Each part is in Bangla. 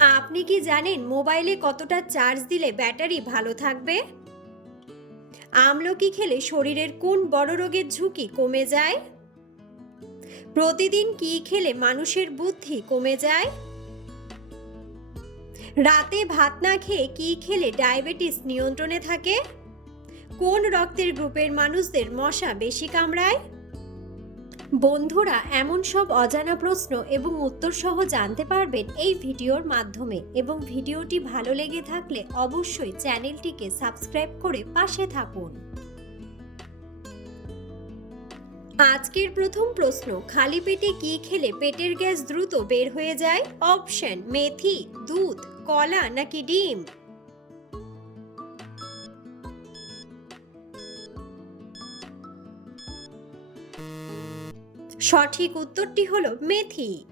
আপনি কি জানেন মোবাইলে কতটা চার্জ দিলে ব্যাটারি ভালো থাকবে? আমলকি খেলে শরীরের কোন বড় রোগের ঝুঁকি কমে যায়? প্রতিদিন কি খেলে মানুষের বুদ্ধি কমে যায়? রাতে ভাত না খেয়ে কি খেলে ডায়াবেটিস নিয়ন্ত্রণে থাকে? কোন রক্তের গ্রুপের মানুষদের মশা বেশি কামড়ায়? বন্ধুরা এমন সব অজানা প্রশ্ন এবং উত্তর সহ জানতে পারবেন এই ভিডিওর মাধ্যমে এবং ভিডিওটি ভালো লেগে থাকলে অবশ্যই চ্যানেলটিকে সাবস্ক্রাইব করে পাশে থাকুন। আজকের প্রথম প্রশ্ন, খালি পেটে কি খেলে পেটের গ্যাস দ্রুত বের হয়ে যায়? অপশন, মেথি, দুধ, কলা নাকি ডিম? সঠিক উত্তরটি হলো মেথি।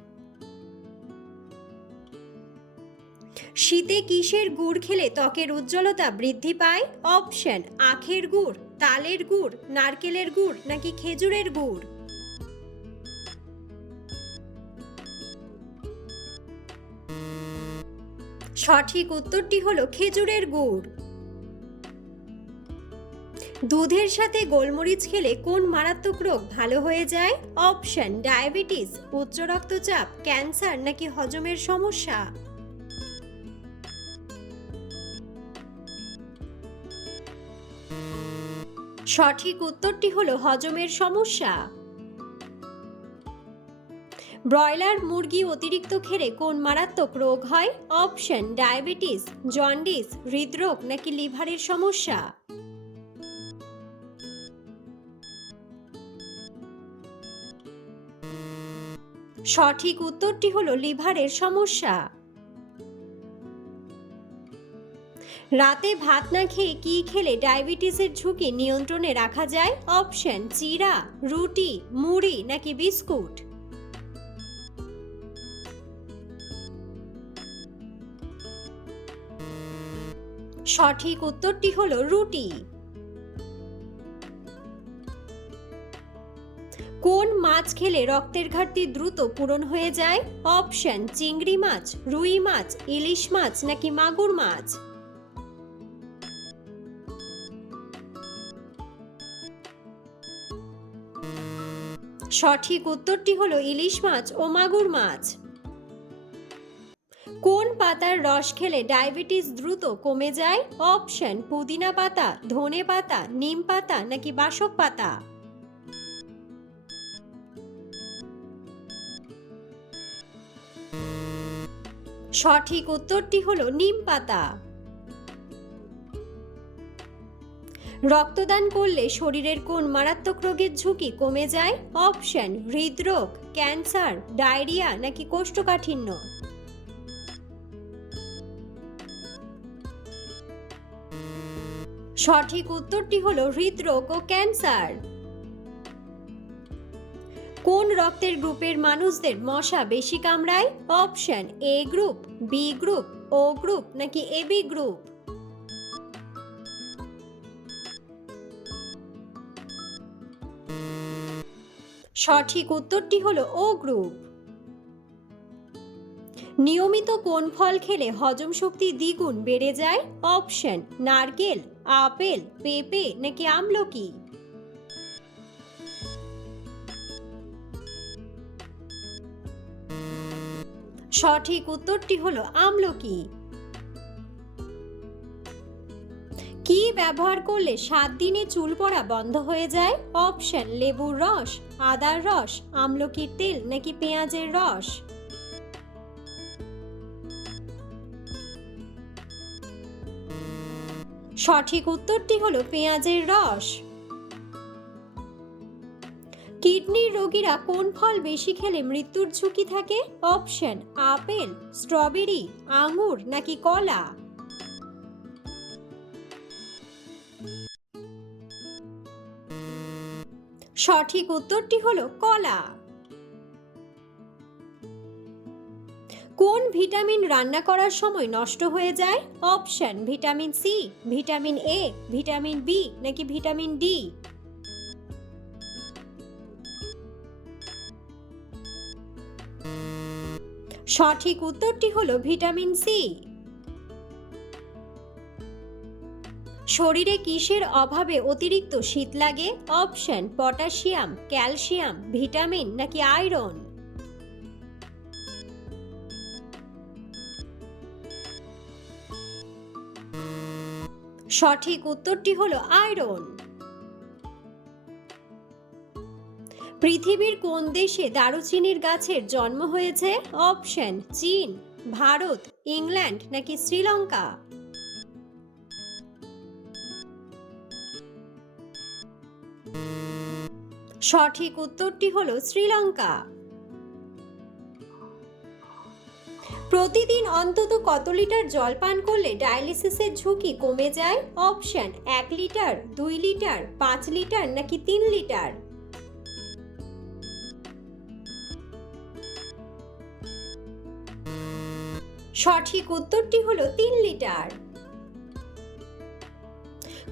শীতে কিসের গুড় খেলে ত্বকের উজ্জ্বলতা বৃদ্ধি পায়? অপশন, আখের গুড়, তালের গুড়, নারকেলের গুড় নাকি খেজুরের গুড়? সঠিক উত্তরটি হলো খেজুরের গুড়। দুধের সাথে গোলমরিচ খেলে কোন মারাত্মক রোগ ভালো হয়ে যায়? অপশন, ডায়াবেটিস, উচ্চ রক্তচাপ, ক্যান্সার নাকি হজমের সমস্যা? সঠিক উত্তরটি হলো হজমের সমস্যা। ব্রয়লার মুরগি অতিরিক্ত খেলে কোন মারাত্মক রোগ হয়? অপশন, ডায়াবেটিস, জন্ডিস, হৃদরোগ নাকি লিভারের সমস্যা? সঠিক উত্তরটি হলো লিভারের সমস্যা। রাতে ভাত না খেয়ে কি খেলে ডায়াবেটিসের ঝুঁকি নিয়ন্ত্রণে রাখা যায়? অপশন, চিরা, রুটি, মুড়ি নাকি বিস্কুট? সঠিক উত্তরটি হলো রুটি। কোন মাছ খেলে রক্তের ঘাটতি দ্রুত পূরণ হয়ে যায়? অপশন, চিংড়ি মাছ, রুই মাছ, ইলিশ মাছ নাকি মাগুর মাছ? সঠিক উত্তরটি হলো ইলিশ মাছ ও মাগুর মাছ। কোন পাতার রস খেলে ডায়াবেটিস দ্রুত কমে যায়? অপশন, পুদিনা পাতা, ধনে পাতা, নিম পাতা নাকি বাসক পাতা? সঠিক উত্তরটি হলো নিম পাতা। রক্তদান করলে শরীরের কোন মারাত্মক রোগের ঝুঁকি কমে যায়? অপশন, হৃদরোগ, ক্যান্সার, ডায়রিয়া নাকি কোষ্ঠকাঠিন্য? সঠিক উত্তরটি হলো হৃদরোগ ও ক্যান্সার। কোন রক্তের গ্রুপের মানুষদের মশা বেশি কামড়ায়? Option A group, B group, O group, নাকি এবি গ্রুপ? সঠিক উত্তরটি হলো ও গ্রুপ। নিয়মিত কোন ফল খেলে হজম শক্তি দ্বিগুণ বেড়ে যায়? অপশন, নারকেল, আপেল, পেঁপে, নাকি আমলকি? সঠিক উত্তরটি হলো আমলকি। কি ব্যবহার করলে সাত দিনে চুল পড়া বন্ধ হয়ে যায়? অপশন, লেবুর রস, আদার রস, আমলকির তেল নাকি পেঁয়াজের রস? সঠিক উত্তরটি হলো পেঁয়াজের রস। কিডনির রোগীরা কোন ফল বেশি খেলে মৃত্যুর ঝুঁকি থাকে? অপশন, আপেল, স্ট্রবেরি, আঙুর নাকি কলা? সঠিক উত্তরটি হলো কলা। কোন ভিটামিন রান্না করার সময় নষ্ট হয়ে যায়? Option, vitamin C, vitamin A, vitamin B নাকি ভিটামিন ডি? সঠিক উত্তরটি হলো ভিটামিন সি। শরীরে কিসের অভাবে অতিরিক্ত শীত লাগে? অপশন, পটাশিয়াম, ক্যালসিয়াম, ভিটামিন নাকি আয়রন? সঠিক উত্তরটি হলো আয়রন। পৃথিবীর কোন দেশে দারুচিনির গাছের জন্ম হয়েছে? অপশন, চীন, ভারত, ইংল্যান্ড নাকি শ্রীলঙ্কা? সঠিক উত্তরটি হলো শ্রীলঙ্কা। প্রতিদিন অন্তত কত লিটার জল পান করলে ডায়ালিসিসের ঝুঁকি কমে যায়? অপশন, এক লিটার, দুই লিটার, পাঁচ লিটার নাকি তিন লিটার? সঠিক উত্তরটি হলো তিন লিটার।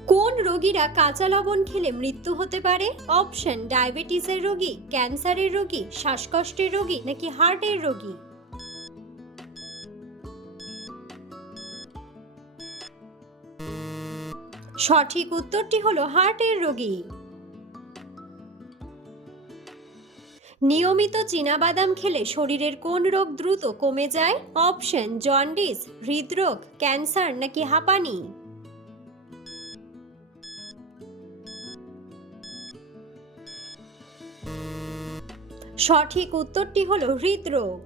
কোন রোগীরা কাঁচা লবণ খেলে মৃত্যু হতে পারে? অপশন, ডায়াবেটিসের রোগী, ক্যান্সারের রোগী, শ্বাসকষ্টের রোগী নাকি হার্টের রোগী? সঠিক উত্তরটি হলো হার্টের রোগী। নিয়মিত চীনাবাদাম খেলে শরীরের কোন রোগ দ্রুত কমে যায়? অপশন, জন্ডিস, হৃদরোগ, ক্যান্সার নাকি হাঁপানি? সঠিক উত্তরটি হলো হৃদরোগ।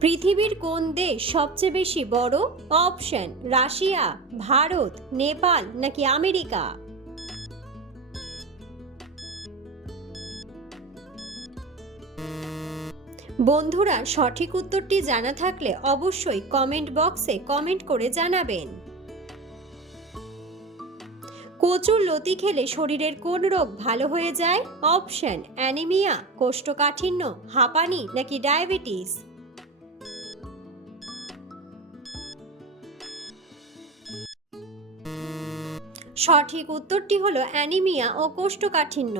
পৃথিবীর কোন দেশ সবচেয়ে বেশি বড়? অপশন, রাশিয়া, ভারত, নেপাল নাকি আমেরিকা? বন্ধুরা, সঠিক উত্তরটি জানা থাকলে অবশ্যই কমেন্ট বক্সে কমেন্ট করে জানাবেন। কচুর লতি খেলে শরীরের কোন রোগ ভালো হয়ে যায়? অপশন অ্যানিমিয়া কোষ্ঠকাঠিন্য, হাঁপানি নাকি ডায়াবেটিস সঠিক উত্তরটি হলো অ্যানিমিয়া ও কোষ্ঠকাঠিন্য।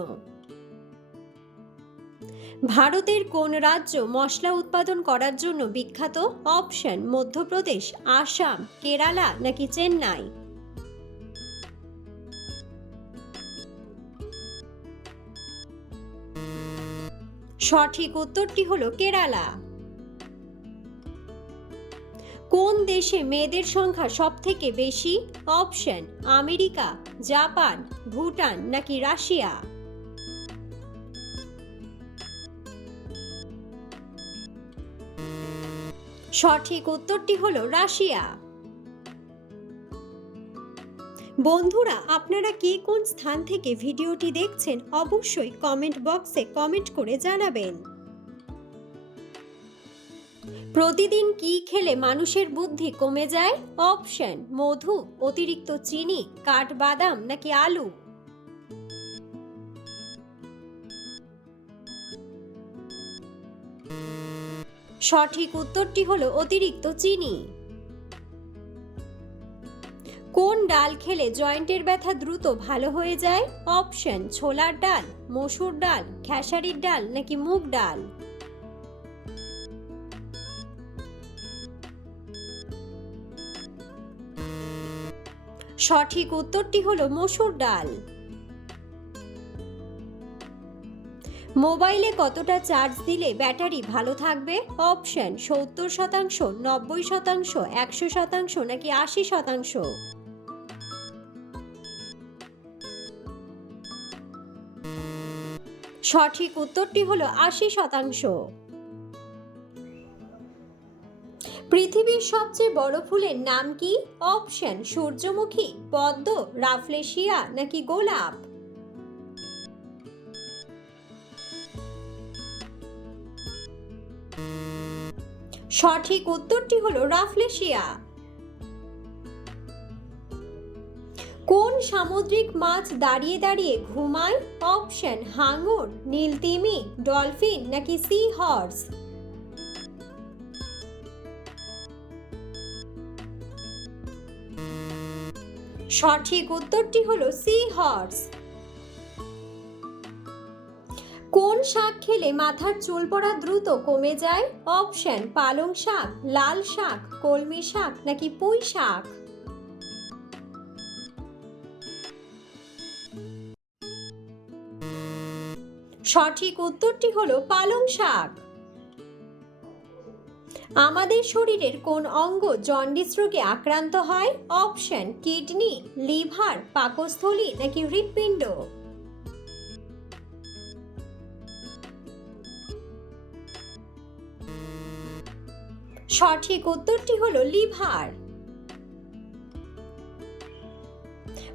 ভারতের কোন রাজ্য মশলা উৎপাদন করার জন্য বিখ্যাত? অপশন, মধ্যপ্রদেশ, আসাম, কেরালা নাকি চেন্নাই? সঠিক উত্তরটি হলো কেরালা। কোন দেশে মেয়েদের সংখ্যা সব থেকে বেশি? অপশন, আমেরিকা, জাপান, ভুটান নাকি রাশিয়া? সঠিক উত্তরটি হলো রাশিয়া। বন্ধুরা, আপনারা কে কোন স্থান থেকে ভিডিওটি দেখছেন অবশ্যই কমেন্ট বক্সে কমেন্ট করে জানাবেন। প্রতিদিন কি খেলে মানুষের বুদ্ধি কমে যায়? অপশন, মধু, অতিরিক্ত চিনি, কাঠবাদাম নাকি আলু? সঠিক উত্তরটি হলো অতিরিক্ত চিনি। কোন ডাল খেলে জয়েন্টের ব্যথা দ্রুত ভালো হয়ে যায়? অপশন, ছোলার ডাল, মসুর ডাল, খেসারির ডাল নাকি মুগ ডাল? সঠিক উত্তরটি হলো মসুর ডাল। মোবাইলে কতটা চার্জ দিলে ব্যাটারি ভালো থাকবে? অপশন, সত্তর শতাংশ, নব্বই শতাংশ, একশো শতাংশ নাকি আশি শতাংশ? সঠিক উত্তরটি হলো আশি শতাংশ। পৃথিবীর সবচেয়ে বড় ফুলের নাম কি? অপশন, সূর্যমুখী, পদ্ম, রাফলেশিয়া নাকি গোলাপ? সঠিক উত্তরটি হলো রাফলেশিয়া। কোন সামুদ্রিক মাছ দাঁড়িয়ে দাঁড়িয়ে ঘুমায়? অপশন, হাঙর নীলতিমি ডলফিন নাকি সি হর্স সঠিক উত্তরটি হলো সি হর্স শাক খেলে মাথার চুল পড়া দ্রুত কমে যায়। অপশন, পালং শাক, লাল শাক, কলমি শাক নাকি পুঁই শাক? সঠিক উত্তরটি হলো পালং শাক। আমাদের শরীরের কোন অঙ্গ জন্ডিস রোগে আক্রান্ত হয়? অপশন, কিডনি, লিভার, পাকস্থলী নাকি হৃৎপিণ্ড? সঠিক উত্তরটি হলো লিভার।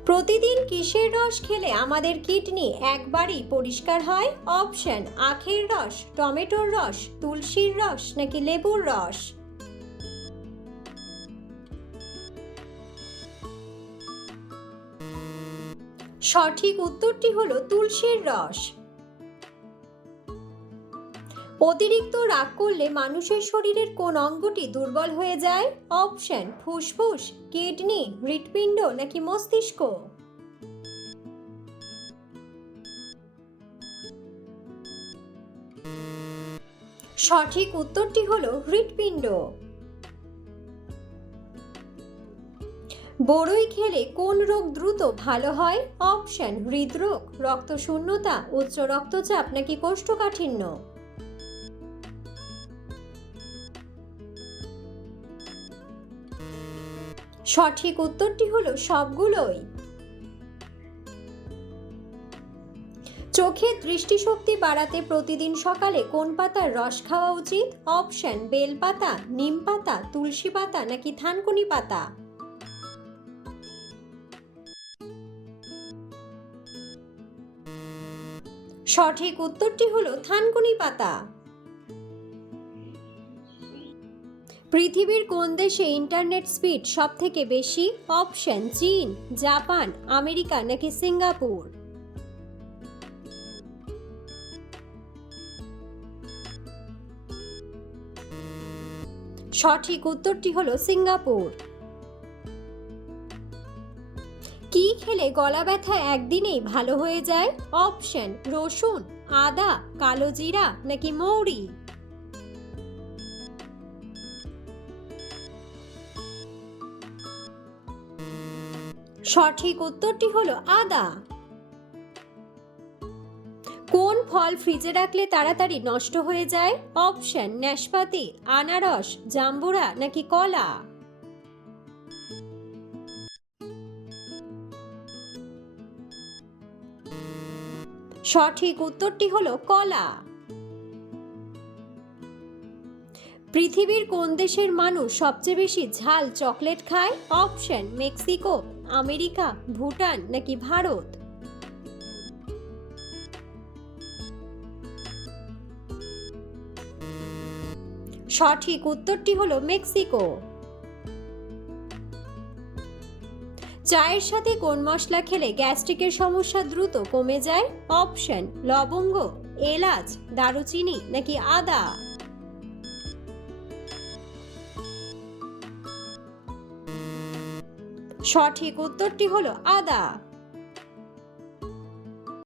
প্রতিদিন কিসের রস খেলে আমাদের কিডনি একবারই পরিষ্কার হয়? অপশন, আখের রস, টমেটোর রস, তুলসীর রস নাকি লেবুর রস? সঠিক উত্তরটি হলো তুলসীর রস। অতিরিক্ত রাগ করলে মানুষের শরীরের কোন অঙ্গটি দুর্বল হয়ে যায়? অপশন, ফুসফুস, কিডনি, হৃৎপিণ্ড নাকি মস্তিষ্ক? সঠিক উত্তরটি হলো হৃৎপিণ্ড। বড়ই খেলে কোন রোগ দ্রুত ভালো হয়? অপশন, হৃদরোগ, রক্তশূন্যতা, উচ্চ রক্তচাপ নাকি কোষ্ঠকাঠিন্য? সঠিক উত্তরটি হলো সবগুলোই। চোখের দৃষ্টিশক্তি বাড়াতে প্রতিদিন সকালে কোন পাতার রস খাওয়া উচিত? অপশন, বেল পাতা, নিম পাতা, তুলসী পাতা নাকি থানকুনি পাতা? সঠিক উত্তরটি হলো থানকুনি পাতা। পৃথিবীর কোন দেশে ইন্টারনেট স্পিড সব থেকে বেশি? অপশন চীন, জাপান, আমেরিকা নাকি সিঙ্গাপুর? সঠিক উত্তরটি হলো সিঙ্গাপুর। কি খেলে গলা ব্যথা একদিনেই ভালো হয়ে যায়? অপশন, রসুন, আদা, কালো জিরা নাকি মৌরি? সঠিক উত্তরটি হলো আদা। কোন ফল ফ্রিজে রাখলে তাড়াতাড়ি নষ্ট হয়ে যায়? অপশন, নাশপাতি, আনারস, জাম্বুরা নাকি কলা? সঠিক উত্তরটি হলো কলা। পৃথিবীর কোন দেশের মানুষ সবচেয়ে বেশি ঝাল চকলেট খায়? Option, Mexico. আমেরিকা, ভুটান নাকি ভারত? সঠিক উত্তরটি হলো মেক্সিকো। চায়ের সাথে কোন মশলা খেলে গ্যাস্ট্রিকের সমস্যা দ্রুত কমে যায়? অপশন, লবঙ্গ, এলাচ, দারুচিনি নাকি আদা? সঠিক উত্তরটি হলো আদা।